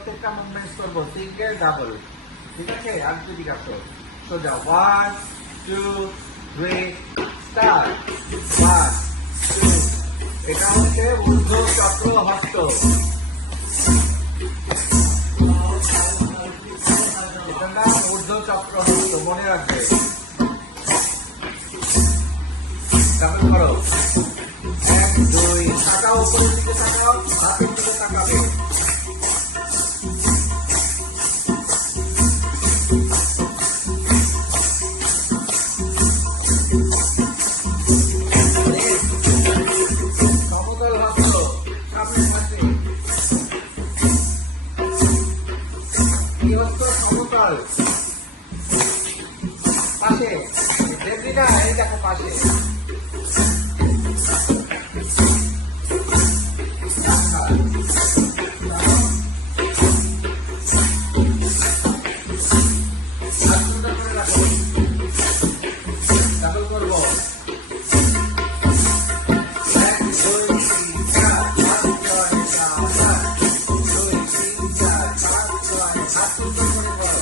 প্রত্যেকটা মুভমেন্টস করব single double, ঠিক আছে? আর দুটি কাজ সোজা 1 2 3 স্টার্ট 1 2। এটা হচ্ছে ঊর্ধ্ব চক্র হস্ত। এটা নাম ঊর্ধ্ব চক্র হস্ত, মনে রাখবে। ডাবল করো 1 2 তাকাও, উপরের দিকে তাকাও, হাতের দিকে তাকাবে। সমতল হস্ত সামনে পাশে, এই হস্ত সমতল পাশে, দেখবি না? এই দেখো পাশে। ডাবল করবো 1 2 3 4 5 6 7 8 2 3 4 5 6 7 সুন্দর করে করো।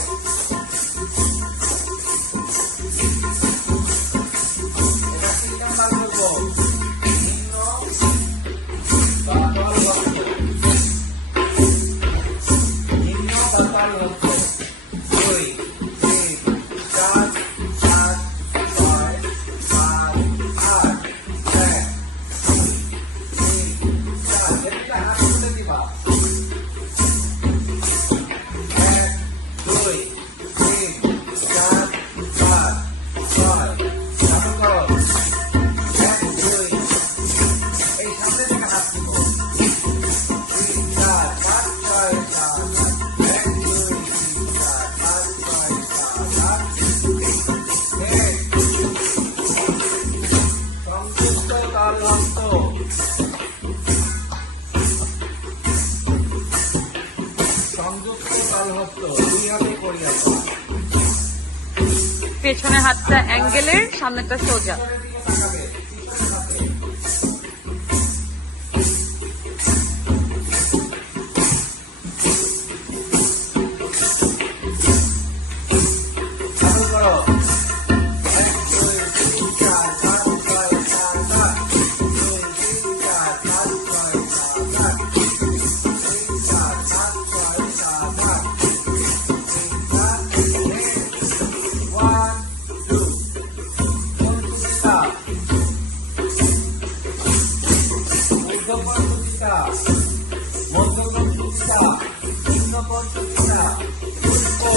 এটা 3 নাম্বার করবো নিম্ন দাতাল হস্ত, নিম্ন দাতাল হস্ত 2 3 4 5 6 7 8 1 2 হাত তুলে দিবা 1 2 3 4 5 6 ডাবল করো 1 2 এই সামনে থেকে হাত দিব 3 4 5 6 7 1 2 3 4 5 6 7 8 সংযুক্ত তাল হস্ত, সংযুক্ত তাল হস্ত দুই হাতে করি আমরা। পেছনে হাতটা অ্যাঙ্গেলের, সামনেটা সোজা। পিছনের দিকে তাকাবে, পিছনের হাতে ডাবল করো 1 2 3 4 5 6 7 8 2 3 4 5 6 7 8 3 4 5 6 7 8 3 4 1 2 পঞ্চুচিতা, ঊর্ধ্ব পঞ্চুচিতা, মধ্য পঞ্চুচিতা, নিম্ন পঞ্চুচিতা, ও